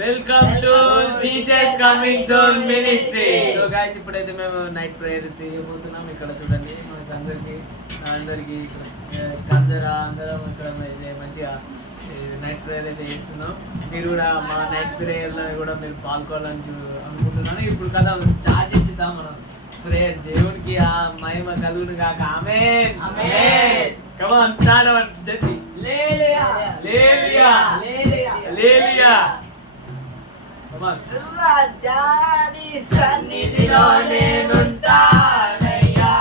Welcome to Jesus coming soon ministry. So guys ఇప్పుడైతే మేము night prayer తీయబోతున్నాం. ఇక్కడ చూడండి మనకి అందరికి అందరం ఇక్కడ మంచిగా నైట్ ప్రేయర్ అయితే చేస్తున్నాం. మీరు కూడా మా నైట్ ప్రేయర్లో కూడా మీరు పాల్గొనాలని అనుకుంటున్నాను. ఇప్పుడు కదా స్టార్ట్ చేద్దాం మనం ప్రేయర్. దేవునికి ఆ మహిమ కలుగును గాక. Amen amen. Come on start our journey. Hallelujah hallelujah hallelujah. రాజాని సన్నిధిలో నేనుంటానయ్యా,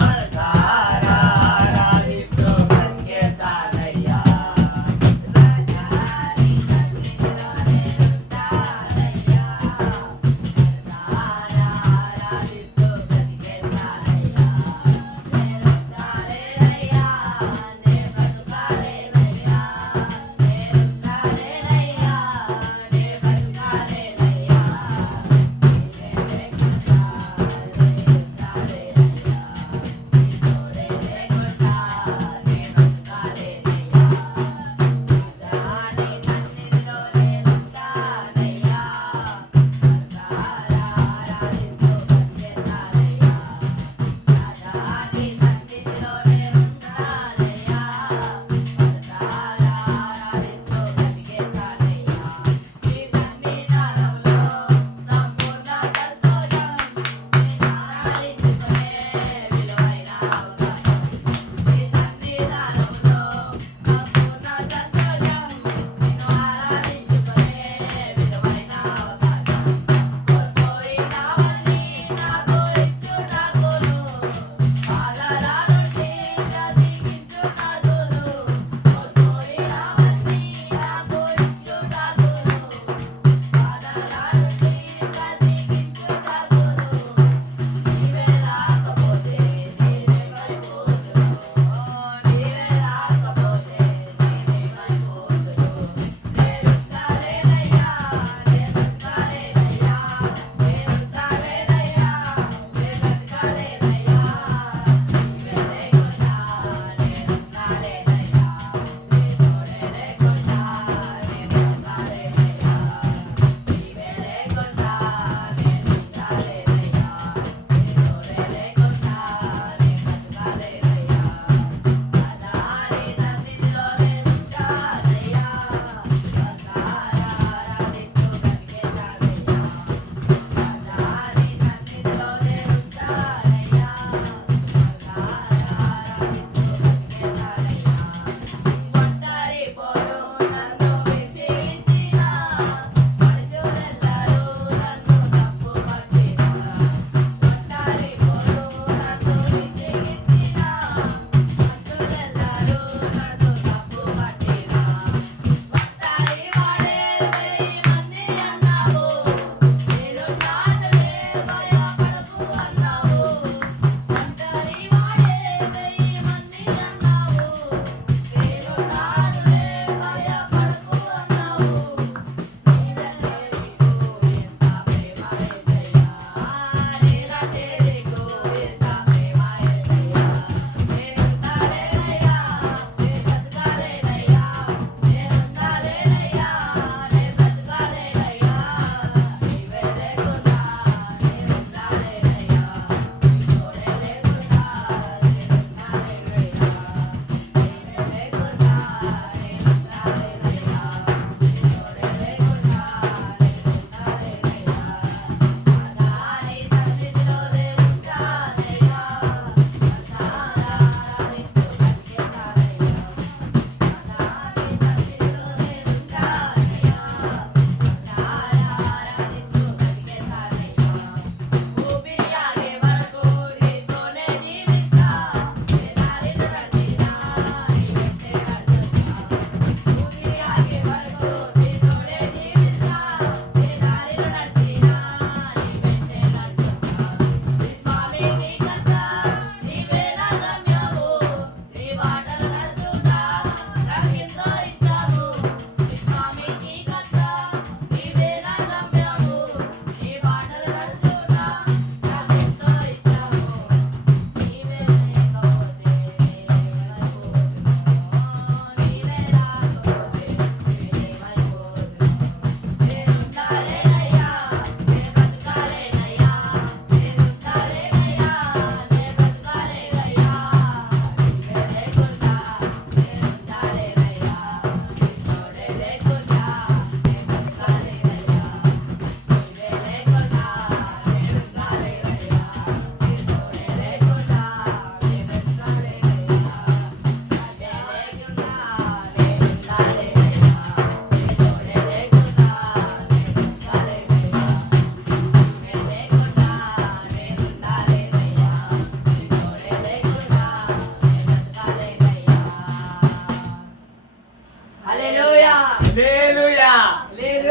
మనసారా ఆరాధిస్తూ బ్రతికేస్తానయ్యా. రాజాని సన్నిధిలో నేనుంటానయ్యా, మనసారా ఆరాధిస్తూ బ్రతికేస్తానయ్యా. నేనుంటాలేనయ్యా, నే బ్రతుకాలేనయ్యా, నేనుంటాలేనయ్యా.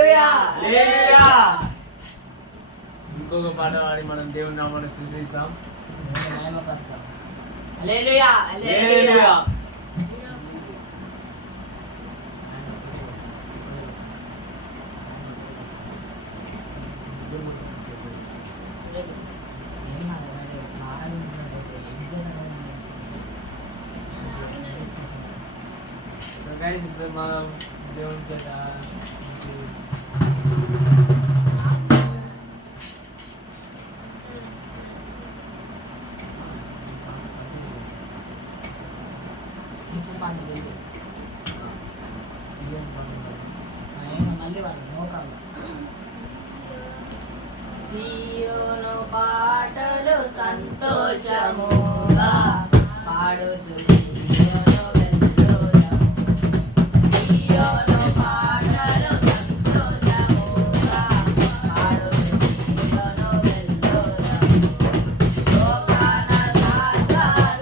హల్లెలూయా హల్లెలూయా. ఇంకొక పాట పాడి మనం దేవుని నామాన్ని సృష్టిస్తాం. హల్లెలూయా హల్లెలూయా. సో గైస్ ఇప్పుడు మా దేవుని పేట సియోను పాటలు సంతోషముగా పాడుచు సియోను వెల్లుదము. సియోను పాటలు సంతోషముగా పాడుచు సియోను వెల్లుదము. లోకాన సాగాలన్నవేమియు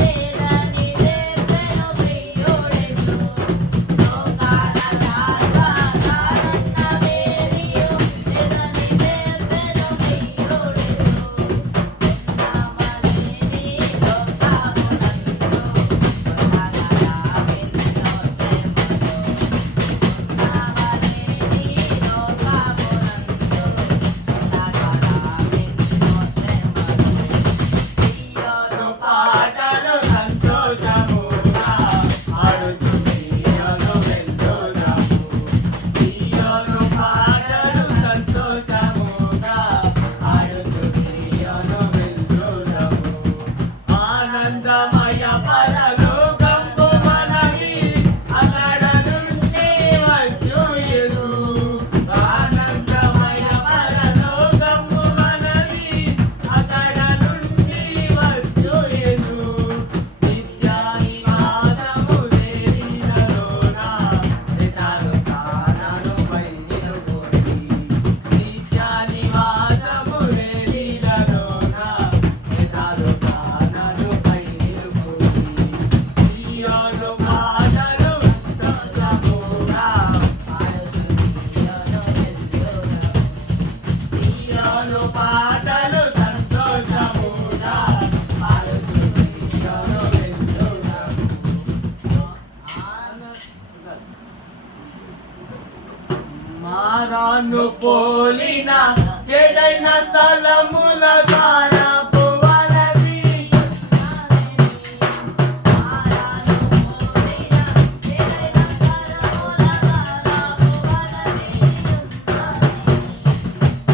లేదని చెప్పెను ప్రియుడెను. లోకాన సాగాలన్నవేమియు లేదని చెప్పెను ప్రియుడెను. నామదేవి లోకమునందు కొనగల వెన్నో ప్రేమలో. నామదేవి లోకమునందు కొనగల వెన్నో ప్రేమలో. సియోను పాటలు సంతోషముగా పాడుచు సియోను వెల్లుదము. సియోను పాటలు సంతోషముగా పాడుచు సియోను వెల్లుదము. ఆనందమయ పరలోకంబు మనవి అక్కడ నుండి వచ్చు యేసు. ఆనందమయ పరలోకంబు మనవి అక్కడ నుండి వచ్చు యేసు. నిత్య నివాసము దేనిలోన నితారు కాననుపై నిలుపుడి. నిత్య నివాసము దేనిలోన నితారు కాననుపై నిలుపుడి. సియోను పాటలు సంతోషముగా పాడుచు సియోను వెల్లుదము. సియోను పాటలు సంతోషముగా పాడుచు సియోను వెల్లుదము. మారాను పోలిన చెడైన స్థలముల ద్వారా పోవలసి. మారాను పోలిన చెడైన స్థలముల ద్వారా పోవలసి.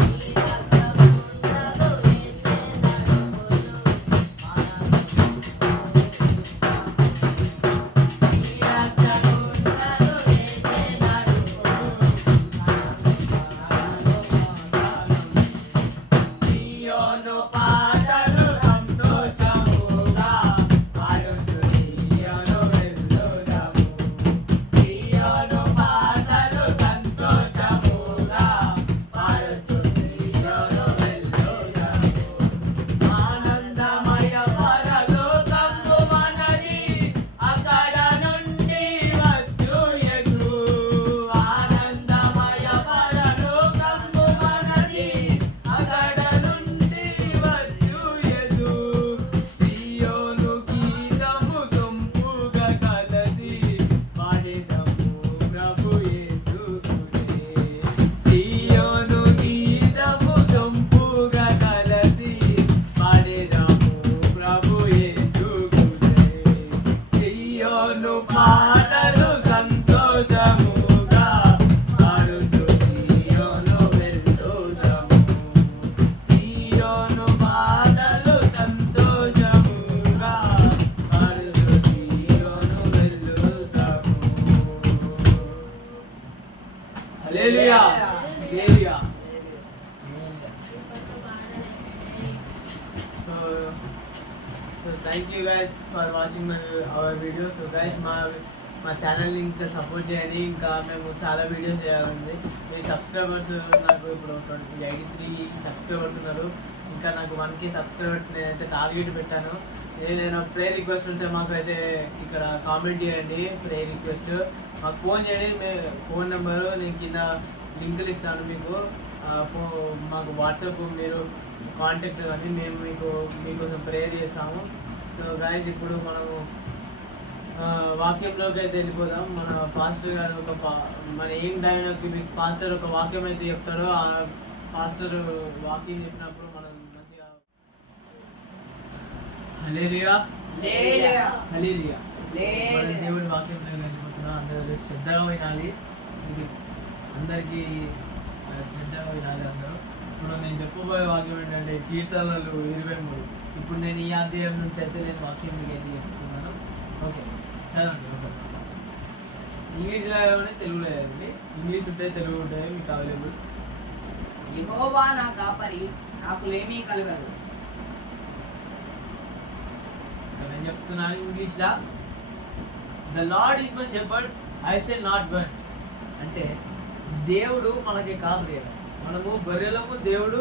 ఈ రక్తపుండలు యేసే నడుములు. ఈ రక్తపుండలు యేసే నడుములు. సియోను పాటలు సంతోషముగా పాడుచు సియోను వెల్లుదము. సియోను పాటలు సంతోషముగా పాడుచు సియోను వెల్లుదము. ఆనందమయ పరలోకంబు మనది అక్కడ నుండి వచ్చు యేసు. ఆనందమయ పరలోకంబు మనది అక్కడ నుండి వచ్చు యేసు. సియోను గీతము సొంపుగా కలసి పాడెదము ప్రభు యేసుకునే. సియోను గీతము సొంపుగా కలసి పాడెదము ప్రభు యేసుకునే. సియోను పాటలు సంతోషముగా పాడుచు సియోను వెల్లుదము. సియోను పాటలు సంతోషముగా పాడుచు సియోను వెల్లుదము. హల్లెలూయా. హల్లెలూయా. So thank you guys for watching our video. So guys మా ఛానల్ ఇంకా సపోర్ట్ చేయండి. ఇంకా మేము చాలా వీడియోస్ చేయాలండి. మీ సబ్స్క్రైబర్స్ నాకు ఇప్పుడు 83 సబ్స్క్రైబర్స్ ఉన్నారు. ఇంకా నాకు 1K సబ్స్క్రైబర్ నేనైతే టార్గెట్ పెట్టాను. ఏదైనా ప్రేయర్ రిక్వెస్ట్ ఉంటే మాకు అయితే ఇక్కడ కామెంట్ చేయండి. ప్రేయర్ రిక్వెస్ట్ మాకు ఫోన్ చేయండి. ఫోన్ నెంబరు నేను కింద లింకులు ఇస్తాను మీకు. మాకు వాట్సాప్ మీరు కాంటాక్ట్ కానీ మేము మీకోసం ప్రేయర్ చేస్తాము. సో గాయస్, ఇప్పుడు మనము వాక్యంలోకి అయితే వెళ్ళిపోదాం. మన పాస్టర్ గారు మన ఏం టైంలోకి మీకు పాస్టర్ ఒక వాక్యం అయితే చెప్తాడో, ఆ పాస్టర్ వాక్యం చెప్పినప్పుడు మనం మంచిగా హల్లెలూయా హల్లెలూయా మనం దేవుడి వాక్యంలో వెళ్ళిపోతున్నాం. అందరూ శ్రద్ధగా వినాలి. ఇది అందరికీ శ్రద్ధగా వినాలి అందరూ. ఇప్పుడు నేను చెప్పబోయే వాక్యం ఏంటంటే కీర్తనలు 23. ఇప్పుడు నేను ఈ అధ్యాయం నుంచి అయితే నేను వాక్యం మీకు అయితే చెప్తున్నాను. ఓకే, చదవండి. ఇంగ్లీష్లో కానీ తెలుగులో లేదండి. ఇంగ్లీష్ ఉంటే తెలుగు ఉంటాయి మీకు అవైలబుల్. యెహోవా నా కాపరి, నాకు లేమీ కలగదు. నేను చెప్తున్నాను ఇంగ్లీష్లో. The lord is my shepherd, I shall not one. అంటే దేవుడు మనకి కాపరి. మనము గొర్రెలము, దేవుడు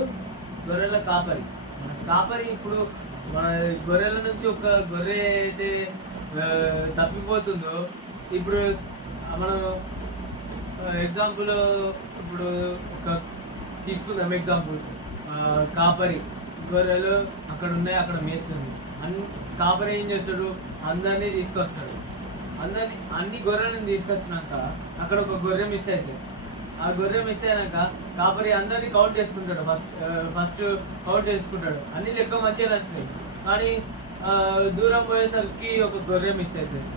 గొర్రెల కాపరి. మన కాపరి. ఇప్పుడు మన గొర్రెల నుంచి ఒక గొర్రె అయితే తప్పిపోతుందో, ఇప్పుడు మనం ఎగ్జాంపుల్ ఇప్పుడు ఒక తీసుకుందాం. ఎగ్జాంపుల్ కాపరి గొర్రెలు అక్కడ ఉన్నాయి, అక్కడ మేస్తుంది. కాపరి ఏం చేస్తాడు? అందరినీ తీసుకొస్తాడు. అన్ని గొర్రెలను తీసుకొచ్చినాక అక్కడ ఒక గొర్రె మిస్ అవుతుంది. ఆ గొర్రె మిస్ అయినాక కాపరి అందరినీ కౌంట్ చేసుకుంటాడు. ఫస్ట్ కౌంట్ చేసుకుంటాడు. అన్ని లెక్క మంచిగా నచ్చుతాయి. కానీ దూరం పోయేసరికి ఒక గొర్రె మిస్ అవుతుంది.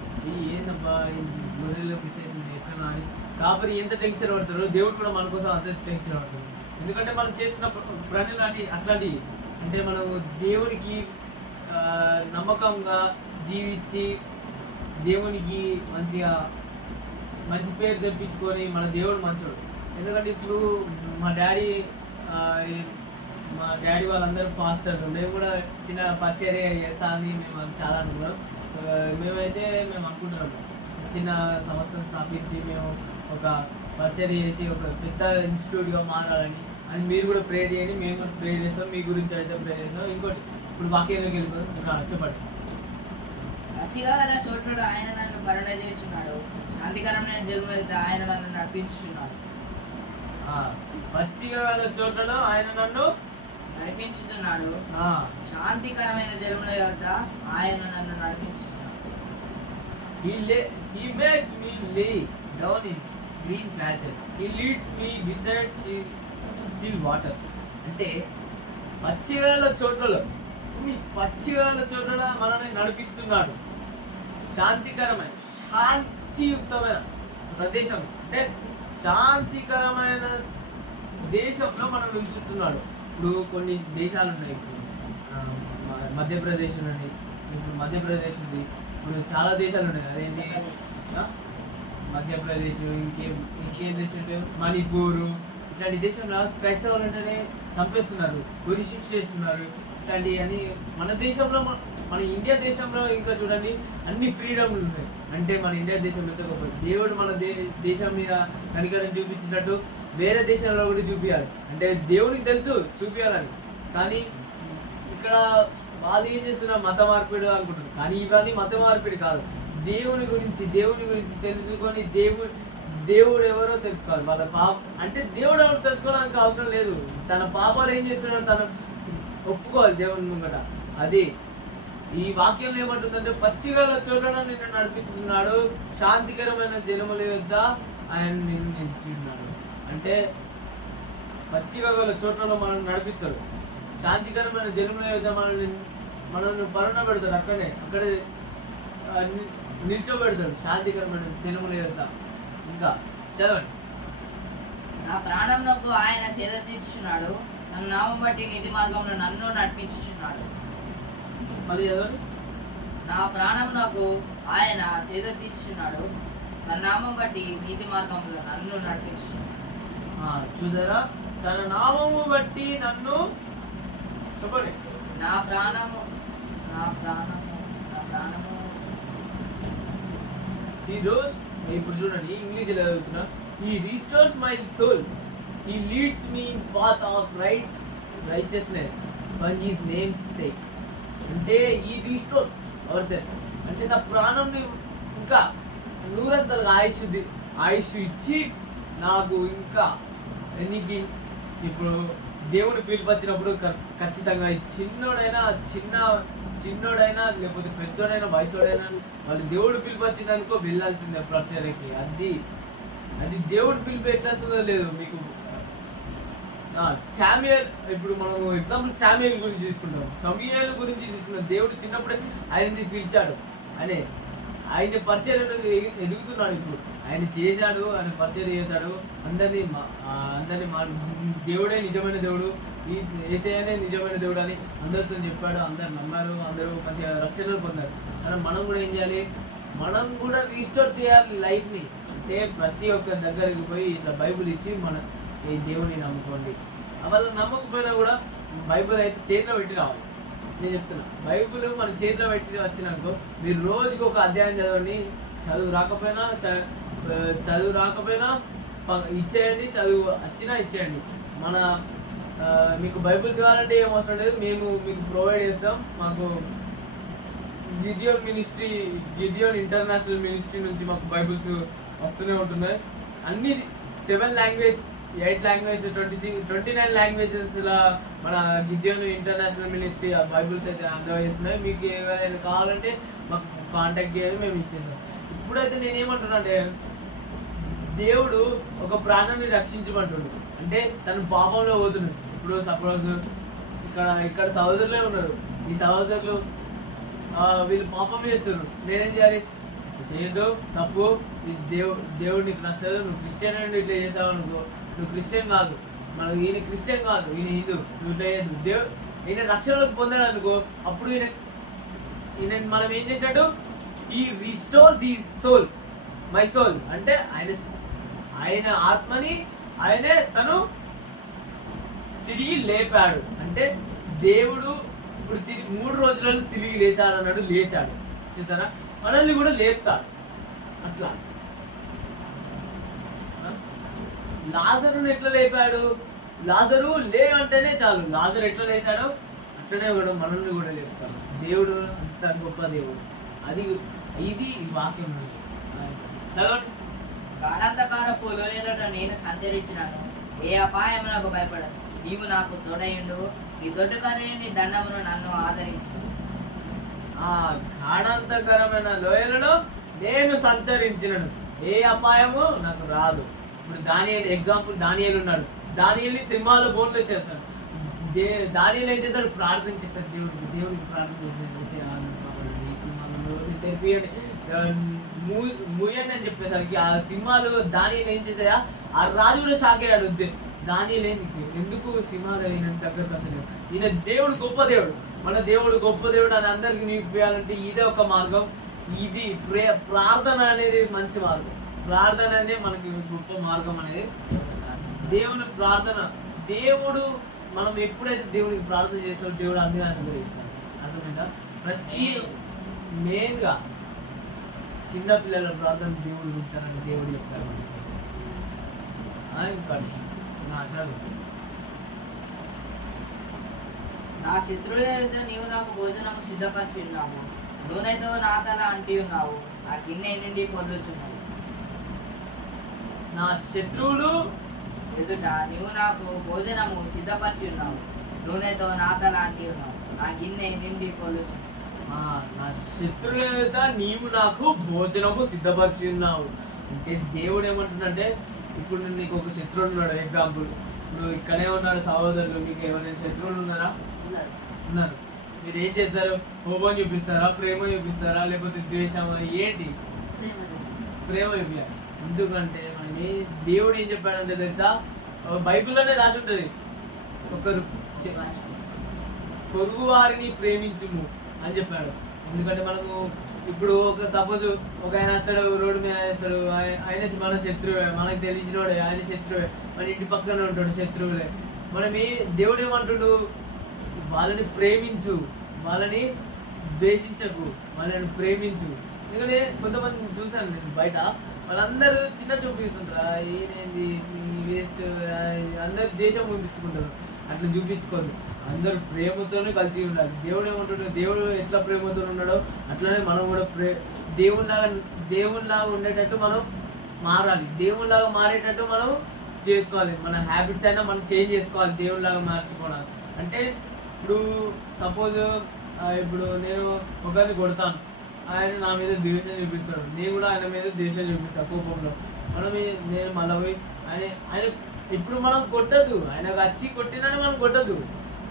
ఏందబ్బా ఈ గొర్రెలు మిస్ అవుతుంది ఎక్కడ అని కాపరి ఎంత టెన్షన్ పడతారు, దేవుడు కూడా మన కోసం అంత టెన్షన్ పడతారు. ఎందుకంటే మనం చేసిన పనులు అట్లాంటివి. అంటే మనం దేవునికి నమ్మకంగా జీవించి దేవునికి మంచి పేరు తెప్పించుకొని మన దేవుడు మంచోడు. ఎందుకంటే ఇప్పుడు మా డాడీ వాళ్ళందరూ పాస్టర్లు. మేము కూడా చిన్న పరిచర్య చేస్తా అని మేము చాలా అనుకున్నాం. మేము అనుకుంటున్నాము చిన్న సంస్థను స్థాపించి మేము ఒక పరిచర్య చేసి ఒక పెద్ద ఇన్స్టిట్యూట్గా మారాలని. అని మీరు కూడా ప్రే చేయండి, మేము కూడా ప్రే చేస్తాం. మీ గురించి అయితే ప్రే చేస్తాం. ఇంకోటి ఇప్పుడు వాక్యంలోకి వెళ్ళిపోతాం. చెప్పండి. మంచిగా గల చోట్ల ఆయన నన్ను భరణ చేస్తున్నాడు, శాంతికరమైన జన్మ వెళ్తే ఆయన నన్ను నడిపించుతున్నాడు. మంచిగా గల చోట్లలో ఆయన నన్ను నడిపించుతున్నాడు, శాంతికరమైన జన్మల యొద్ద ఆయన నన్ను నడిపించుతున్నాడు. He makes me lay down in green patches. He leads me beside the still water. అంటే పచ్చిగాల చోట్లలో మనల్ని నడిపిస్తున్నాడు. శాంతియుక్తమైన ప్రదేశం అంటే శాంతికరమైన దేశంలో మనం నిలుచుతున్నాడు. ఇప్పుడు కొన్ని దేశాలు ఉన్నాయి. ఇప్పుడు మధ్యప్రదేశ్ ఉంది. మధ్యప్రదేశ్ ఉంది. ఇప్పుడు చాలా దేశాలు ఉన్నాయి. అదేంటి మధ్యప్రదేశ్, ఇంకేం దేశం, మణిపూరు, ఇట్లాంటి దేశంలో క్రైస్తవులు అంటేనే చంపేస్తున్నారు, గురి శిక్ష చేస్తున్నారు. ఇట్లాంటివి అని మన దేశంలో, మన ఇండియా దేశంలో ఇంకా చూడండి అన్ని ఫ్రీడమ్లు ఉన్నాయి. అంటే మన ఇండియా దేశం ఎంత గొప్ప. దేవుడు మన దేశం మీద కనికరం చూపించినట్టు వేరే దేశాల్లో కూడా చూపించాలి. అంటే దేవునికి తెలుసు చూపించాలని. కానీ ఇక్కడ వాళ్ళు ఏం చేస్తున్నారు? మత మార్పిడి అనుకుంటున్నారు. కానీ ఇవన్నీ మత మార్పిడి కాదు. దేవుని గురించి తెలుసుకొని దేవుడు ఎవరో తెలుసుకోవాలి. వాళ్ళ అంటే దేవుడు ఎవరు తెలుసుకోవడానికి అవసరం లేదు. తన పాపాలు ఏం చేస్తున్నాడు తను ఒప్పుకోవాలి దేవుని ముంగట. అది ఈ వాక్యంలో ఏమంటుందంటే పచ్చిగల చోట్ల నిన్ను నడిపిస్తున్నాడు, శాంతికరమైన జలముల యొద్ద ఆయన నిన్ను నిలిచిన్నాడు. అంటే పచ్చిగల చోట్లలో మనల్ని నడిపిస్తాడు, శాంతికరమైన జలముల యొద్ద మనల్ని పరుణ పెడతాడు. అక్కడే నిల్చోబెడతాడు శాంతికరమైన జలముల యొద్ద. ఇంకా చదవండి. నా ప్రాణంలోకి ఆయన సేద తీర్చున్నాడు, నన్ను నామం బట్టి నీతి మార్గంలో నన్ను నడిపించుచున్నాడు. మళ్ళీ చదవండి. నా ప్రాణంలోకి ఆయన సేద తీర్చున్నాడు, తన నామం బట్టి నీతి మార్గంలో నన్ను నడిపించుచున్నాడు. చూసారా? తన నామము బట్టి నన్ను చెప్పండి. నా ప్రాణము ఇప్పుడు చూడండి ఇంగ్లీష్ ఎలా చదువుతున్నా. He restores my soul. He leads me in path of righteousness for his name's sake. అంటే ఈ రీస్టోర్ అవర్ సెల్ఫ్. అంటే నా ప్రాణంని ఇంకా నూరంతలుగా ఆయుష్ ఇచ్చి నాకు ఇంకా నీకు ఇప్పుడు దేవుని పిలిపించినప్పుడు ఖచ్చితంగా చిన్నోడైనా లేకపోతే పెద్దోడైనా వయసుడైనా వాళ్ళు దేవుడు పిలిపించిందనుకో వెళ్ళాల్సిందే ప్రచారకి. అది దేవుడు పిలిపి ఎట్లా వస్తుందో లేదు మీకు. శామ్యూయల్, ఇప్పుడు మనం ఎగ్జాంపుల్ శామ్యూయల్ గురించి తీసుకున్నాం. దేవుడు చిన్నప్పుడే ఆయన్ని పిలిచాడు, ఆయన పరిచయం ఎదుగుతున్నాడు. ఇప్పుడు ఆయన చేశాడు, ఆయన పరిచయం చేశాడు. అందరినీ దేవుడే నిజమైన దేవుడు, ఈ యేసయ్యనే నిజమైన దేవుడు అని అందరితో చెప్పాడు. అందరు నమ్మారు, అందరూ మంచిగా రక్షణ పొందారు. కానీ మనం కూడా ఏం చేయాలి? మనం కూడా రీస్టోర్ చేయాలి లైఫ్ని. అంటే ప్రతి ఒక్క దగ్గరికి పోయి ఇట్లా బైబుల్ ఇచ్చి మన ఈ దేవుని నమ్ముకోండి. వాళ్ళ నమ్మకపోయినా కూడా బైబుల్ అయితే చేతిలో పెట్టి రావాలి. నేను చెప్తున్నా, బైబుల్ మన చేతిలో పెట్టి వచ్చినాకో మీరు రోజుకి ఒక అధ్యాయం చదవండి. చదువు రాకపోయినా ఇచ్చేయండి, చదువు వచ్చినా ఇచ్చేయండి. మీకు బైబుల్ చదవాలంటే ఏం అవసరం లేదు, మేము మీకు ప్రొవైడ్ చేస్తాం. మాకు గిడియోన్ ఇంటర్నేషనల్ మినిస్ట్రీ నుంచి మాకు బైబుల్స్ వస్తూనే ఉంటున్నాయి. అన్ని 7 లాంగ్వేజ్, 8 లాంగ్వేజ్, 29 లాంగ్వేజెస్లా మన గిడియోన్ ఇంటర్నేషనల్ మినిస్ట్రీ బైబుల్స్ అయితే అందజేస్తున్నాయి. మీకు ఏమైనా కావాలంటే మాకు కాంటాక్ట్ చేయాలి, మేము ఇచ్చేస్తాం. ఇప్పుడైతే నేనేమంటున్నా అంటే, దేవుడు ఒక ప్రాణాన్ని రక్షించమంటున్నాడు. అంటే తను పాపంలో పోతున్నాడు. ఇప్పుడు సపోజ్ ఇక్కడ సహోదరులే ఉన్నారు. ఈ సహోదరులు వీళ్ళు పాపం చేస్తున్నారు. నేనేం చేయాలి? చేయొద్దు, తప్పు, దేవుడు నీకు నచ్చదు, నువ్వు క్రిస్టియన్ అండి ఇట్లా చేసావు అనుకో, నువ్వు క్రిస్టియన్ కాదు, ఈయన క్రిస్టియన్ కాదు, ఈయన హిందూ, నువ్వు ఇట్లా చేయద్దు. ఈయన రక్షణలోకి పొందాడు అనుకో, అప్పుడు ఈయన మనం ఏం చేసినట్టు? ఈ రిస్టోర్స్ ఈ సోల్, మై సోల్. అంటే ఆయన ఆత్మని ఆయనే తను తిరిగి లేపాడు. అంటే దేవుడు ఇప్పుడు 3 రోజులలో తిరిగి లేచాడు అన్నాడు. లేచాడు, చూస్తారా? మనల్ని కూడా లేపుతాడు. అట్లా లాజరుని ఎట్లా లేపాడు? లాజరు లేవంటేనే చాలు. లాజరు ఎట్లా లేచాడో అట్లనే కూడా మనల్ని కూడా లేపుతాడు. దేవుడు అంత గొప్ప దేవుడు. ఇది వాక్యం చదవండి. గాఢాంధకారపు లోయలలో నేను సంచరించినాను, ఏ అపాయం నాకు భయపడదు. నీవు నాకు తోడయుండు, నీ దొడ్డు కరుణి దండమును నన్ను ఆదరించు. గాఢాంధకరమైన లోయలలో నేను సంచరించినను, ఏ అపాయము నాకు రాదు. ఇప్పుడు దానియేలు ఎగ్జాంపుల్, దానియేలు ఉన్నాడు. దానియేలుని సింహాల బోన్లో చేస్తాడు. దానియేలు ఏం చేస్తాడు? ప్రార్థన చేస్తాడు. దేవుడికి ప్రార్థన చేస్తాడు. సింహాలను తెరిపియండి, మూయండి అని చెప్పేసరికి ఆ సింహాలు దానియేలు ఏం చేసాయా? ఆ రాజు కూడా షాక్ అయ్యాడు. దానియేలు ఎందుకు సింహాలు ఈయన దగ్గరకు అసలు? ఈయన దేవుడు గొప్ప దేవుడు, మన దేవుడు గొప్ప దేవుడు అని అందరికి నిలిపేయాలంటే ఇదే ఒక మార్గం. ఇది ప్రార్థన అనేది మంచి మార్గం. ప్రార్థన అనేది మనకి గొప్ప మార్గం అనేది. దేవుని ప్రార్థన, దేవుడు మనం ఎప్పుడైతే దేవుడికి ప్రార్థన చేస్తాడో దేవుడు అన్ని అనుగ్రహిస్తాడు. అర్థమైందా? ప్రతి మెయిన్గా చిన్నపిల్లల ప్రార్థన దేవుడు వింటారని దేవుడు చెప్పారు. చదువు. నా శత్రువులైతే నీవు నాకు భోజనము సిద్ధపరిచి ఉన్నావు, నూనెతో నా తల అంటి ఉన్నావు, నా గిన్నె నిండి పొర్లుచున్నది. నా శత్రువులు ఎదుట నీవు నాకు భోజనము సిద్ధపరిచి ఉన్నావు, నూనెతో నా తల అంటి ఉన్నావు, నా గిన్నె నిండి పొర్లుచున్నది. నా శత్రువుల నీవు నాకు భోజనము సిద్ధపరిచి ఉన్నావు అంటే దేవుడు ఏమంటున్నాడంటే, ఇప్పుడు నీకు ఒక శత్రువులు ఉన్నాడు. ఎగ్జాంపుల్, నువ్వు ఇక్కడే ఉన్నాడు సహోదరులు, మీకు ఎవరైనా శత్రువులు ఉన్నారా? ఉన్నారు. మీరు ఏం చేస్తారు? కోపం చూపిస్తారా, ప్రేమ చూపిస్తారా, లేకపోతే ద్వేషమా? ఏంటి? ప్రేమ చూపించాలి. ఎందుకంటే దేవుడు ఏం చెప్పాడంటే తెలుసా? బైబిల్లోనే రాసి ఉంటుంది, ఒకరు పొరుగు వారిని ప్రేమించుము అని చెప్పాడు. ఎందుకంటే మనము ఇప్పుడు ఒక సపోజ్ ఒక ఆయన వస్తాడు, రోడ్డు మీద వేస్తాడు, ఆయన మన శత్రువే, మనకు తెలిసినోడే, ఆయన శత్రువే, మన ఇంటి పక్కన ఉంటాడు, శత్రువులే. దేవుడు ఏమంటాడు? వాళ్ళని ప్రేమించు, వాళ్ళని ద్వేషించకు, వాళ్ళని ప్రేమించు. ఎందుకంటే కొంతమంది చూశాను నేను బయట, వాళ్ళందరూ చిన్న చూపిస్తుంటారు, ఏనేంది వేస్ట్, అందరు దేశం చూపించుకుంటారు. అట్లా చూపించుకోదు, అందరూ ప్రేమతోనే కలిసి ఉండాలి. దేవుడు ఏమంటున్నాడు? దేవుడు ఎట్లా ప్రేమతో ఉన్నాడో అట్లనే మనం కూడా దేవునిలాగా ఉండేటట్టు మనం మారాలి. దేవునిలాగా మారేటట్టు మనం చేసుకోవాలి. మన హ్యాబిట్స్ అయినా మనం చేంజ్ చేసుకోవాలి దేవునిలాగా మార్చుకోవడానికి. అంటే ఇప్పుడు సపోజ్ ఇప్పుడు నేను ఒకరిని కొడతాను, ఆయన నా మీద ద్వేషం చూపిస్తాడు, నేను కూడా ఆయన మీద ద్వేషం చూపిస్తాను కోపంలో. నేను మళ్ళీ పోయి ఆయన ఇప్పుడు మనం కొట్టద్దు, ఆయనకు వచ్చి కొట్టినని మనం కొట్టద్దు.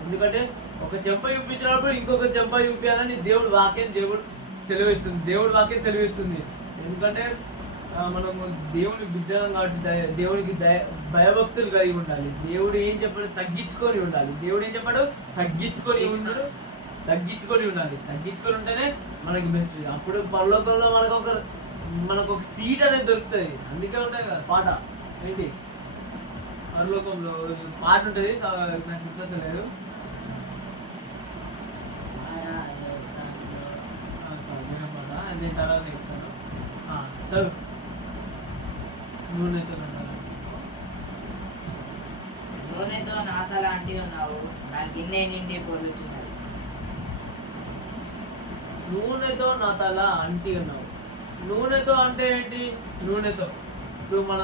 ఎందుకంటే ఒక చెంప చూపించినప్పుడు ఇంకొక చెంప చూపించాలని దేవుడు వాక్యం దేవుడు వాక్యం సెలవిస్తుంది. ఎందుకంటే మనము దేవుని బిడ్డలం కాబట్టి దేవునికి భయభక్తులు కలిగి ఉండాలి. దేవుడు ఏం చెప్పాడు తగ్గించుకొని ఉండాలి. దేవుడు ఏం చెప్పాడు తగ్గించుకొని ఉండాలి. తగ్గించుకొని ఉంటేనే మనకి బెస్ట్. అప్పుడు పరలోకంలో మనకు ఒక సీట్ అనేది దొరుకుతుంది. అందుకే ఉంటాయి కదా పాట, ఏంటి పరలోకంలో పాట ఉంటుంది, నాకు గుర్తలేదు. నేను తర్వాత చెప్తాను. చదువు. నూనెతో నా తల అంటి ఉన్నావు, నా గిన్నె నిండి పొర్లుచున్నది. నూనెతో నా తల అంటి ఉన్నావు. నూనెతో అంటే ఏంటి? నూనెతో ఇప్పుడు మన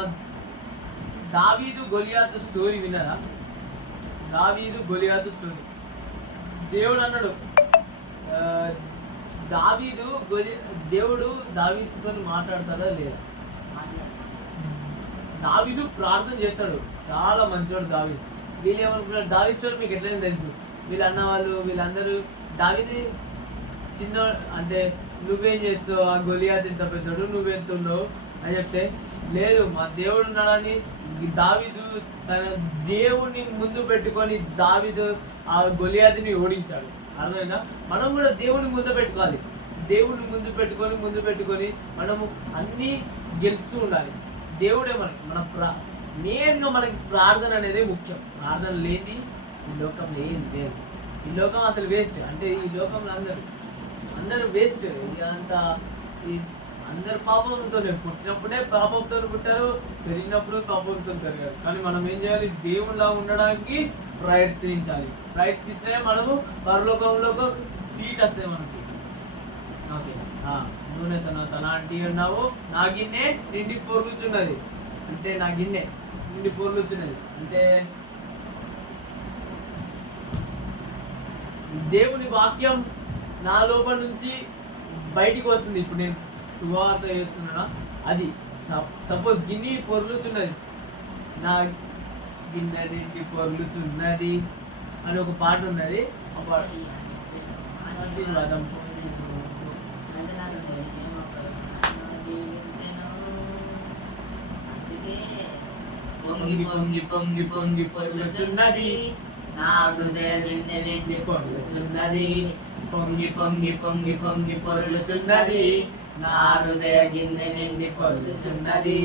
దావీదు గొలియాతు స్టోరీ వినరా? దావీదు గొలియాతు స్టోరీ. దేవుడు అన్నాడు, దేవుడు దావీదుతో మాట్లాడతాడా లేదా? దావీదు ప్రార్థన చేస్తాడు, చాలా మంచోడు దావీదు. వీళ్ళు ఏమనుకున్నారు, దావీదు స్టోరీ మీకు ఎట్లయినా తెలుసు. వీళ్ళు అన్నవాళ్ళు వీళ్ళందరూ దావీదు చిన్న అంటే నువ్వేం చేస్తావు, ఆ గొలియాతు ఇంత పెద్దోడు, నువ్వెంతున్నావు అని చెప్తే, లేదు మా దేవుడు ఉన్నాడని దావీదు తన దేవుని ముందు పెట్టుకొని దావీదు ఆ గొలియాతుని ఓడించాడు. అర్థమైందా? మనం కూడా దేవుని ముందు పెట్టుకోవాలి. దేవుని ముందు పెట్టుకొని మనము అన్నీ గెలుస్తూ ఉండాలి. దేవుడే మెయిన్గా మనకి ప్రార్థన అనేది ముఖ్యం. ప్రార్థన లేని ఈ లోకంలో ఏం లేదు. ఈ లోకం అసలు వేస్ట్. అంటే ఈ లోకంలో అందరూ వేస్ట్. అందరు పాపంతోనే పుట్టినప్పుడే పాపంతో పుట్టారు, పెరిగినప్పుడు పాపంతో పెరిగారు. కానీ మనం ఏం చేయాలి? దేవునిలా ఉండడానికి ప్రయత్నిస్తే మనము పరలోకంలో ఒక సీట్ వస్తాయి మనకి. ఓకే, నూనెతో నా తల అంటి ఉన్నావు, నా గిన్నె నిండి పొర్లుచున్నది. అంటే నా గిన్నె నిండి పొర్లుచున్నది అంటే దేవుని వాక్యం నా లోపల నుంచి బయటికి వస్తుంది. ఇప్పుడు నేను సువార్త చేస్తున్నా, అది సపోజ్ గిన్నె పొర్లుచున్నది, నా గిన్నె నిండి పొర్లుచున్నది అని ఒక పాట ఉన్నది. ఆశీర్వాదం పొంగి పొంగి పొంగి పొర్లుచున్నది, నా హృదయ గిన్నె నిండి పొర్లుచున్నది. పొంగి పొంగి పొంగి పొంగి పొర్లుచున్నది, నా హృదయ గిన్నె నిండి పొర్లుచున్నది.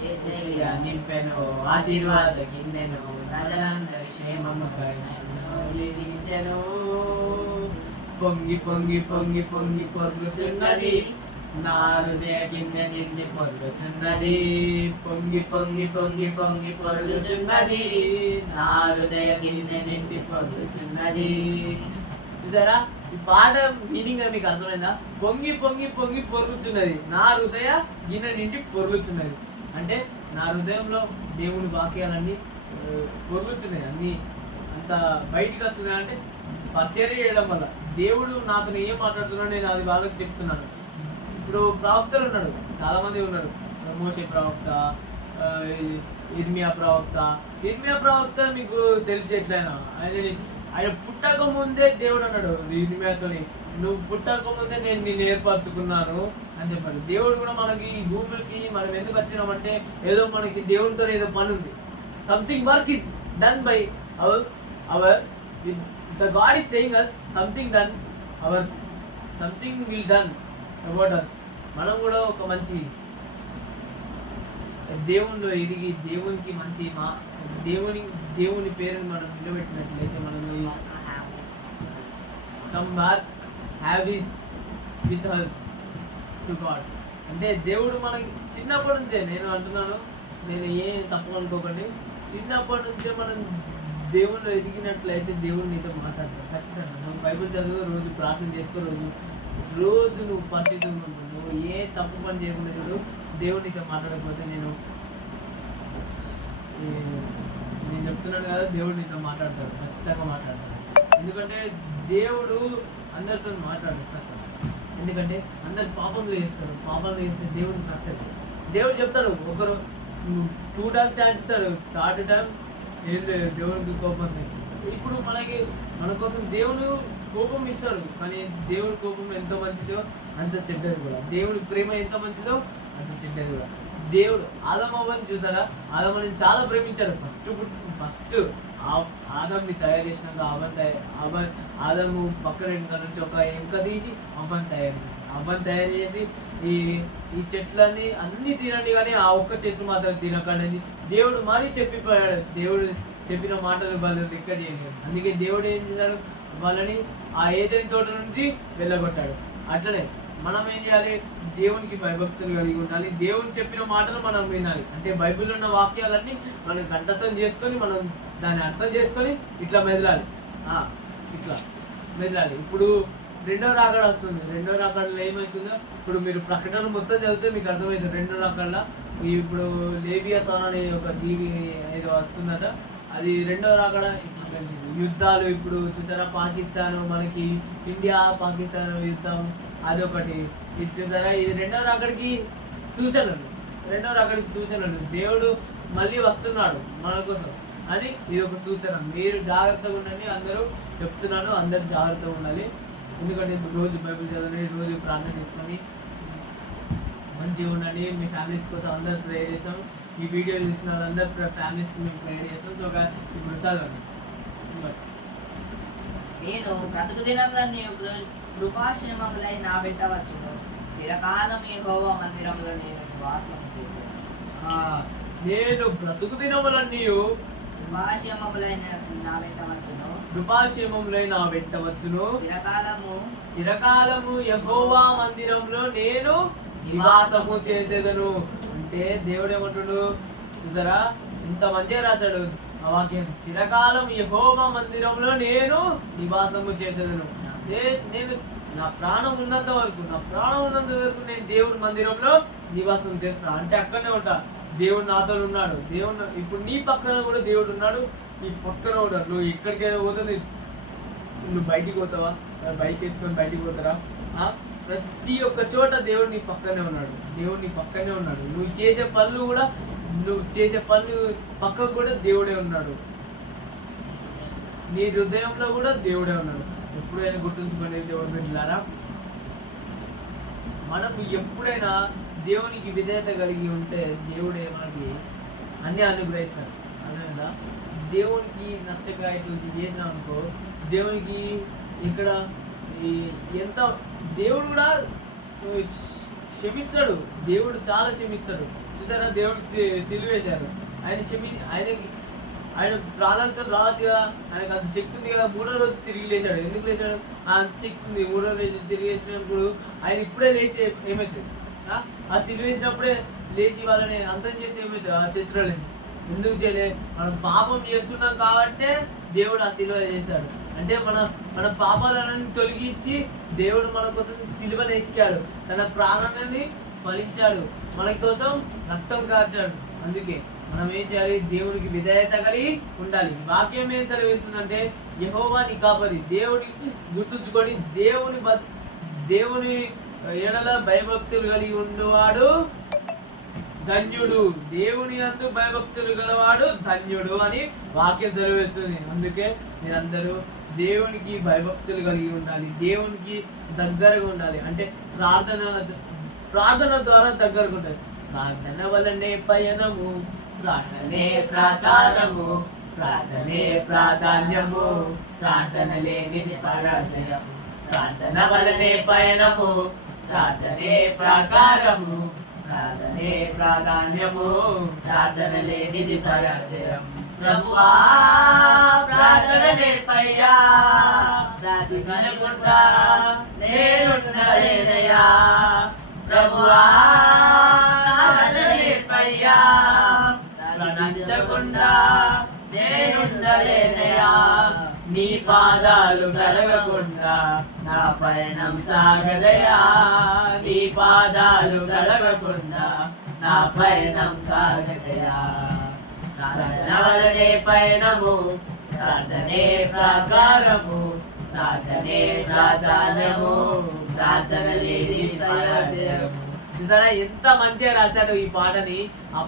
యేసయ్య నింపెను ఆశీర్వాద గిన్నెను, ప్రజలందరి క్షేమముకై నన్ను దీవించెను. పొంగి పొంగి పొంగి పొంగి పొర్లుచున్నది, నా హృదయ గిన్నె నిండి పొర్లుచున్నది. పొంగి పొంగి పొంగి పొంగి పొర్లుచున్నది, నా హృదయ గిన్నె నిండి పొర్లుచున్నది. చూసారా ఈ పాట మీనింగ్ మీకు అర్థమైందా? పొంగి పొంగి పొంగి పొర్లుచున్నది, నా హృదయ గిన్నె నిండి పొర్లుచున్నది అంటే నా హృదయంలో దేవుని వాక్యాలన్నీ పొర్లుచున్నాయి, అన్నీ అంత బయటికి వస్తున్నాయి. అంటే పరిచర్య చేయడం వల్ల దేవుడు నాతో ఏం మాట్లాడుతున్నాడు నేను అది వాళ్ళకి చెప్తున్నాను. ఇప్పుడు ప్రవక్తలు ఉన్నాడు, చాలా మంది ఉన్నారు. మోషే ప్రవక్త, ఇర్మియా ప్రవక్త మీకు తెలిసి ఎట్లయినా ఆయన పుట్టక ముందే దేవుడు అన్నాడు ఇర్మియాతోని, నువ్వు పుట్టక ముందే నేను నిన్ను ఏర్పరచుకున్నాను అని చెప్పాడు. దేవుడు కూడా మనకి ఈ భూమికి మనం ఎందుకు వచ్చినామంటే ఏదో మనకి దేవునితో ఏదో పని ఉంది. Something work is done by our the God is saying us something will done about us. మనం కూడా ఒక మంచి దేవునిలో ఎదిగి దేవునికి మంచి దేవుని పేరుని మనం నిలబెట్టినట్లయితే మనం some work have is with us to God. అంటే దేవుడు మనకి చిన్నప్పటి నుంచే, నేను అంటున్నాను, నేను ఏ తప్పు అనుకోకండి, చిన్నప్పటి నుంచే మనం దేవుళ్ళు ఎదిగినట్లయితే దేవుడు నీతో మాట్లాడతాడు ఖచ్చితంగా. నువ్వు బైబిల్ చదువు, రోజు ప్రార్థన చేసుకో, రోజు నువ్వు పరిశుద్ధంగా ఉండు. నువ్వు ఏ తప్పు పని చేయకుండా చూడు, దేవుడు నీతో మాట్లాడకపోతే నేను చెప్తున్నాను కదా, దేవుడు నీతో మాట్లాడతాడు, ఖచ్చితంగా మాట్లాడతాడు. ఎందుకంటే దేవుడు అందరితో మాట్లాడేస్తాడు. ఎందుకంటే అందరు పాపంలో చేస్తారు, పాపంలో చేస్తే దేవుడికి నచ్చదు. దేవుడు చెప్తాడు, ఒకరు 2 times ఛాన్స్ ఇస్తాడు, 3rd time ఏం లేదు, దేవుడికి కోపం వస్తుంది. ఇప్పుడు మన కోసం దేవుడు కోపం ఇస్తాడు, కానీ దేవుడి కోపం ఎంత మంచిదో అంత చెడ్డది కూడా. దేవుడి ప్రేమ ఎంత మంచిదో అంత చెడ్డది కూడా. దేవుడు ఆదమవ్వని చూసారా, ఆదమని చాలా ప్రేమించాడు. ఫస్ట్ ఆదంని తయారు చేసినాక ఆదము పక్కన వెనుక నుంచి ఒక ఎంక తీసి అవ్వని తయారు చేసి ఈ చెట్లన్నీ అన్ని తినండి కానీ ఆ ఒక్క చెట్టు మాత్రం తినకండి దేవుడు మరీ చెప్పిపోయాడు. దేవుడు చెప్పిన మాటలు వాళ్ళు లెక్క చేయలేదు. అందుకే దేవుడు ఏం చేశాడు, వాళ్ళని ఆ ఏదైనా తోట నుంచి వెళ్ళగొట్టాడు. అట్లనే మనం ఏం చేయాలి, దేవునికి భయభక్తులు కలిగి ఉండాలి. దేవుని చెప్పిన మాటలు మనం వినాలి. అంటే బైబిల్లో ఉన్న వాక్యాలన్నీ మనం కంఠతం చేసుకొని మనం దాన్ని అర్థం చేసుకొని ఇట్లా మెదలాలి. ఇప్పుడు 2వ రాకడ వస్తుంది. 2వ రాకడలో ఏమవుతుందో ఇప్పుడు మీరు ప్రకటన మొత్తం చదివితే మీకు అర్థమవుతుంది. 2వ రాకడలో ఇప్పుడు లేవియాథాన్ అనే ఒక జీవి ఏదో వస్తుందట, అది 2వ రాకడ. ఇప్పుడు తెలిసింది యుద్ధాలు. ఇప్పుడు చూసారా, పాకిస్తాన్ మనకి ఇండియా పాకిస్తాన్ యుద్ధం అదొకటి. ఇది చూసారా, ఇది 2వ రాకడికి సూచనలు. దేవుడు మళ్ళీ వస్తున్నాడు మన కోసం అని ఇది ఒక సూచన. మీరు జాగ్రత్తగా ఉండండి, అందరూ చెప్తున్నాను, అందరు జాగ్రత్తగా ఉండాలి. ఎందుకంటే ఇప్పుడు రోజు బైబిల్ చదవండి, రోజు ప్రార్థన చేసుకొని మంచిగా ఉండండి. మీ ఫ్యామిలీస్ కోసం అందరు ప్రేయర్ చేస్తాం. ఈ వీడియో చూసిన వాళ్ళందరూ ఫ్యామిలీస్కి మేము ప్రేయర్ చేస్తాం. సో ఇప్పుడు చదవండి. నేను బ్రతుకు దినములన్నీ కృపాశ్రమములై నా పెట్టవచ్చును, చిరకాలం యెహోవా మందిరంలో నేను నివాసం చేశాను. నేను బ్రతుకు దినములన్నీ కృపాశ్రమములై నా పెట్టవచ్చును, చిరకాలము యెహోవా మందిరంలో నేను నివాసము చేసేదను. అంటే దేవుడు ఏమంటుడు చూసారా, ఇంత మంచిగా రాశాడు ఆ వాక్యం. చిరకాలం యెహోవా మందిరంలో నేను నివాసము చేసేదను. నేను నా ప్రాణం ఉన్నంత వరకు నేను దేవుడి మందిరంలో నివాసం చేస్తా. అంటే అక్కడనే ఉంటా, దేవుడు నాతో ఉన్నాడు. దేవుడు ఇప్పుడు నీ పక్కన కూడా దేవుడు ఉన్నాడు, నీ పక్కన ఉన్నాడు. నువ్వు ఎక్కడికైనా పోతే నువ్వు బయటికి పోతావా, బైక్ వేసుకొని బయటికి పోతారా, ప్రతి ఒక్క చోట దేవుడు నీ పక్కనే ఉన్నాడు. నువ్వు చేసే పనులు పక్కకు కూడా దేవుడే ఉన్నాడు. నీ హృదయంలో కూడా దేవుడే ఉన్నాడు. ఎప్పుడైనా గుర్తుంచుకోండి దేవుడు బిడ్డలారా, మనం ఎప్పుడైనా దేవునికి విధేయత కలిగి ఉంటే దేవుడే మనకి అన్నీ అనుగ్రహిస్తాడు. అర్థమైందా? దేవునికి నచ్చక ఇట్లా చేసినాం అనుకో, దేవునికి ఇక్కడ ఎంత దేవుడు కూడా క్షమిస్తాడు. దేవుడు చాలా క్షమిస్తాడు. చూసారా, దేవుడికి సిలువేశారు. ఆయన ప్రాణాలతో రావచ్చు కదా, ఆయనకు అంత శక్తి ఉంది కదా. 3వ రోజు తిరిగి లేచాడు. ఎందుకు లేచాడు? అంత శక్తి ఉంది. 3వ రోజు తిరిగి లేచినప్పుడు ఆయన ఇప్పుడే లేచి ఏమవుతుంది, ఆ సిలువేసినప్పుడే లేచి వాళ్ళని అంతం చేసి ఏమవుతుంది, ఆ శత్రువులని ఎందుకు చేయలే? మనం పాపం చేస్తున్నాం కాబట్టే దేవుడు ఆ సిలువ చేశాడు. అంటే మన పాపాలను తొలగించి దేవుడు మన కోసం సిలువను ఎక్కాడు, తన ప్రాణాన్ని ఫలించాడు, మన కోసం రక్తం కార్చాడు. అందుకే మనం ఏం చేయాలి, దేవునికి విధేయత కలిగి ఉండాలి. వాక్యం ఏం సెలవిస్తుందంటే, యెహోవా నీ కాపరి. దేవుని గుర్తుంచుకొని దేవుని ఎడల భయభక్తులు కలిగి ఉండేవాడు ధన్యుడు. దేవుని యందు భయభక్తులు గలవాడు ధన్యుడు అని వాక్యం సెలవిస్తుంది. అందుకే మీరందరూ దేవునికి భయభక్తులు కలిగి ఉండాలి, దేవునికి దగ్గరగా ఉండాలి. అంటే ప్రార్థన ద్వారా దగ్గరగా ఉండాలి. ప్రార్థన వలనే పయనము, ప్రార్థనే ప్రాకారము, ప్రార్థనే ప్రాధాన్యము, ప్రార్థన లేనిది పరాజయం. ప్రార్థన వలనే పయనము, ప్రార్థనే ప్రాకారము, ప్రార్థనే ప్రాధాన్యము, ప్రార్థన లేనిది పరాజయం. ప్రభువా ప్రార్థన నేర్పయ్యా, వినకుండా నేనుండలేనయ్యా. ప్రభువా ప్రార్థన నేర్పయ్యా, ప్రకటించకుండా నేనుండలేనయ్యా. నీ పాదాలు కడగకుండా నా పయనం సాగదయా, నీ పాదాలు కడగకుండా నా పయనం సాగదయా. ప్రార్థనవలనే పయనము, ప్రార్థనే ప్రాకారము, ప్రార్థనే ప్రాధాన్యము, ప్రార్థన లేని పరాజయము. చూసారా ఎంత మంచిగా రాశాడు ఈ పాటని. ఆ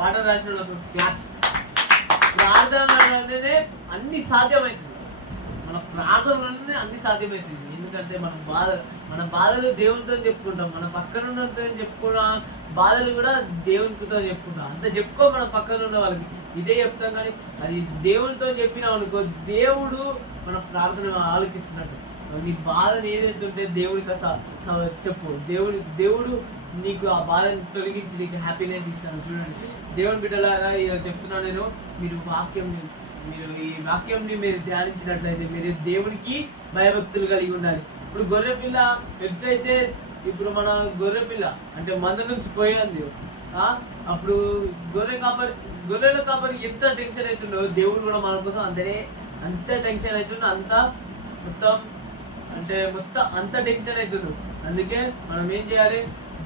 పాట రాసిన వాళ్ళకు క్లాస్. ప్రార్థనలోనే అన్ని సాధ్యమవుతుంది, మన ప్రార్థనలోనే అన్ని సాధ్యమవుతుంది. ఎందుకంటే మన బాధలు దేవునితో చెప్పుకుంటాం, మన పక్కన ఉన్నతో చెప్పుకున్న బాధలు కూడా దేవునితో చెప్పుకుంటాం. అంత చెప్పుకో మన పక్కన ఉన్న వాళ్ళకి ఇదే చెప్తాం. కానీ అది దేవునితో చెప్పినాం అనుకో, దేవుడు మన ప్రార్థన ఆలోకిస్తున్నట్టు. నీ బాధను ఏదైతే ఉంటే దేవుడికి చెప్పు, దేవుడు నీకు ఆ బాధను తొలగించి నీకు హ్యాపీనెస్ ఇస్తాను. చూడండి దేవుని బిడ్డలారా, ఇలా చెప్తున్నా నేను, మీరు ఈ వాక్యంని మీరు ధ్యానించినట్లయితే మీరు దేవునికి భయభక్తులు కలిగి ఉండాలి. ఇప్పుడు గొర్రెపిల్ల ఎట్లయితే, ఇప్పుడు మన గొర్రెపిల్ల అంటే మంద నుంచి పోయింది, అప్పుడు గొర్రెల కాపరి ఎంత టెన్షన్ అవుతుండో, దేవుడు కూడా మన కోసం అంత టెన్షన్ అవుతుండో, అంత టెన్షన్ అవుతుండు. అందుకే మనం ఏం చేయాలి,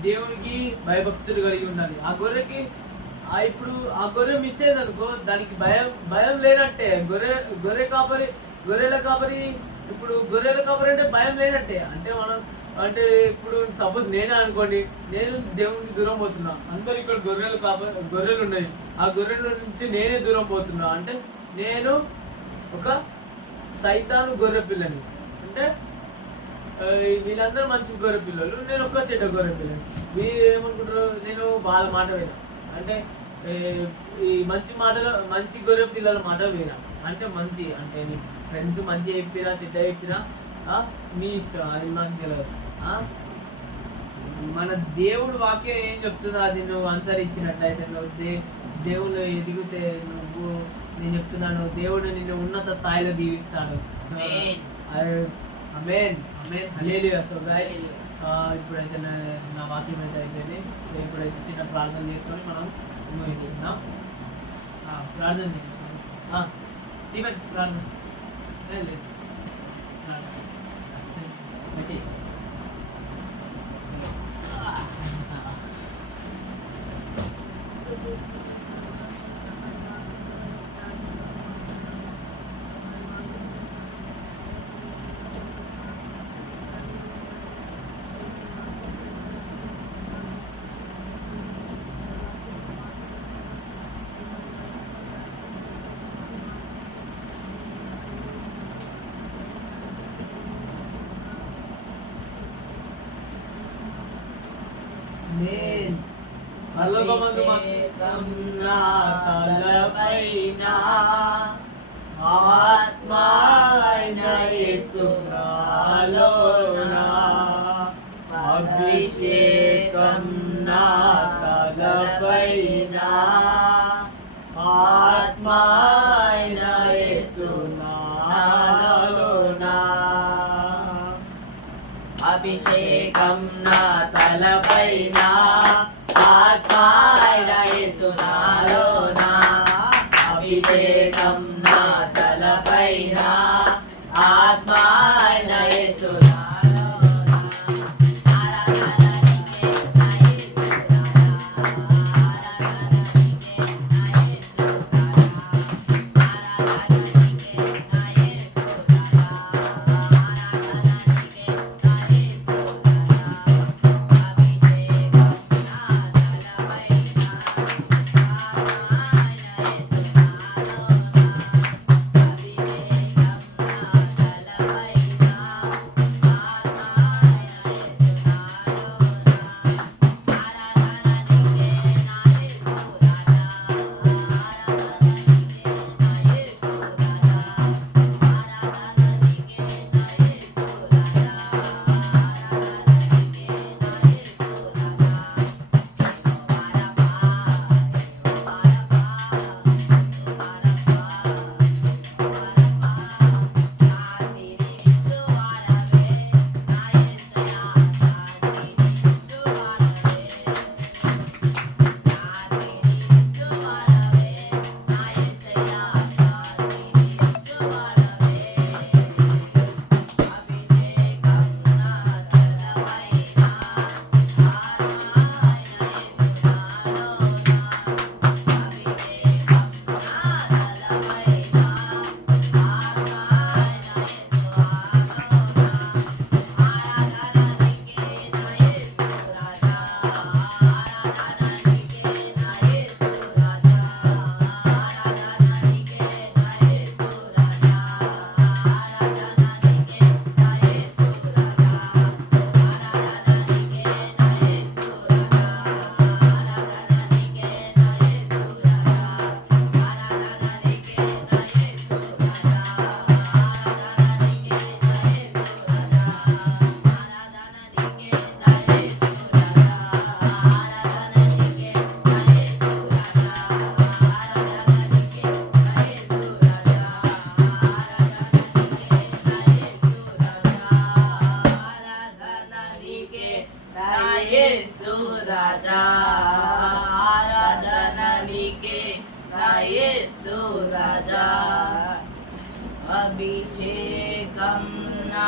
దేవునికి భయభక్తులు కలిగి ఉండాలి. ఆ గొర్రెకి ఇప్పుడు ఆ గొర్రె మిస్ అయింది అనుకో, దానికి భయం లేనట్టే. గొర్రెల కాపరి ఇప్పుడు గొర్రెల కాపరి అంటే భయం లేనట్టే. అంటే ఇప్పుడు సపోజ్ నేనే అనుకోండి, నేను దేవునికి దూరం పోతున్నా, అందరు ఇక్కడ గొర్రెలు ఉన్నాయి, ఆ గొర్రెల నుంచి నేనే దూరం పోతున్నా అంటే నేను ఒక సైతాను గొర్రె పిల్లని. అంటే వీళ్ళందరూ మంచి గొర్రె పిల్లలు, నేను ఒక్క చెడ్డ గొర్రె పిల్లని. వీళ్ళు ఏమనుకుంటారు, నేను వాళ్ళ మాట వినా, అంటే ఈ మంచి గొర్రె పిల్లల మాట వినా. అంటే నీ ఫ్రెండ్స్ మంచి చెప్పినా చెడ్డ చెప్పినా నీ ఇష్టం, అది నాకు తెలియదు. మన దేవుడు వాక్యం ఏం చెప్తుందో అది నువ్వు అనుసరించినట్లయితే నువ్వు దేవుళ్ళు ఎదిగితే నేను చెప్తున్నాను, దేవుడు నిన్ను ఉన్నత స్థాయిలో దీవిస్తాడు. ఆమేన్ హల్లెలూయా. సో గైస్, ఇప్పుడైతే నా వాక్యం అయితే అయిపోయింది. ఇప్పుడైతే చిన్న ప్రార్థన చేసుకొని మనం చేద్దాం. ప్రార్థన చేద్దాం. స్టీవెన్ ప్రార్థన లేదు. అభిషేకం నా తలపైన, ఆత్మ అయిన యేసు నాలోన. అభిషేకం నా తలపైన, ఆత్మ అయిన యేసు నాలోన. అభిషేకం నా తలపైన, ఆత్మ అయిన యేసు నాలోన. అభిషేకం నా తలపైన, ఆత్మ అయిన యేసు నాలోన. నా యేసు రాజా అభిషేకం నా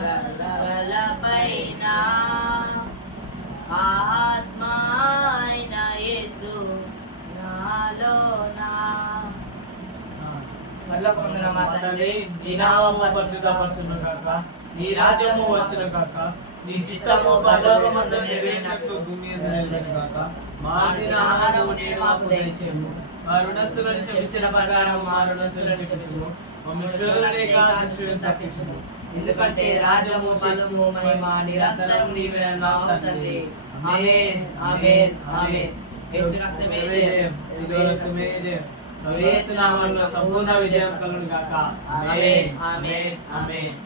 తలపైన ఆత్మ అయిన యేసు నాలోనా. పరలోకమందున్న మా తండ్రి, నీ నామము పరిశుద్ధపరచును గాక, నీ రాజ్యము వచ్చును గాక, నీ చిత్తము పరలోకమందు నెరవేరినట్లు భూమి మీద నెరవేరును గాక. మా అనుదిన ఆహారము నేడు మాకు దయచేయము, మా రుణస్థులను క్షమించిన ప్రకారం మా రుణస్థులను క్షమించుము, మమ్మల్ని శోధనలోనికి దుష్టులను తప్పించుము. ఎందుకంటే రాజ్యము బలము మహిమ నిరంతరం నీవే అన్నావు తండ్రి. ఆమేన్ ఆమేన్ ఆమేన్. యేసు రక్తమే జయం, యేసు రక్తమే జయం. యేసు నామములో సంపూర్ణ విజయం కలుగును గాక. Amen amen amen.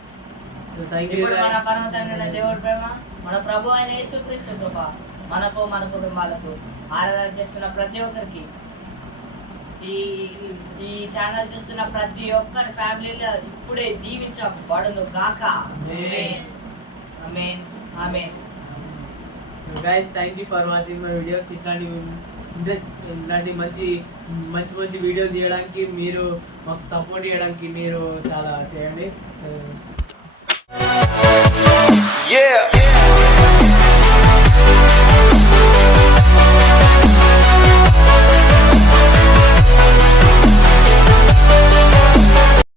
So thank you ఇప్పుడు మన guys. పరమ తండ్రి అయిన దేవుడి ప్రేమ, మన ప్రభు అయిన యేసుక్రీస్తు కృప మనకు మన కుటుంబాలకు ఆరాధన చేస్తున్న ప్రతి ఒక్కరికి, ఈ ఛానల్ చూస్తున్న ప్రతి ఒక్కరి ఫ్యామిలీలో ఇప్పుడే దీవించబడును గాక. Amen amen amen. So guys, thank you for watching my videos. ఇట్లాంటి మంచి వీడియోలు తీయడానికి మీరు మాకు సపోర్ట్ చేయడానికి మీరు చాలా చేయండి. So Yeah.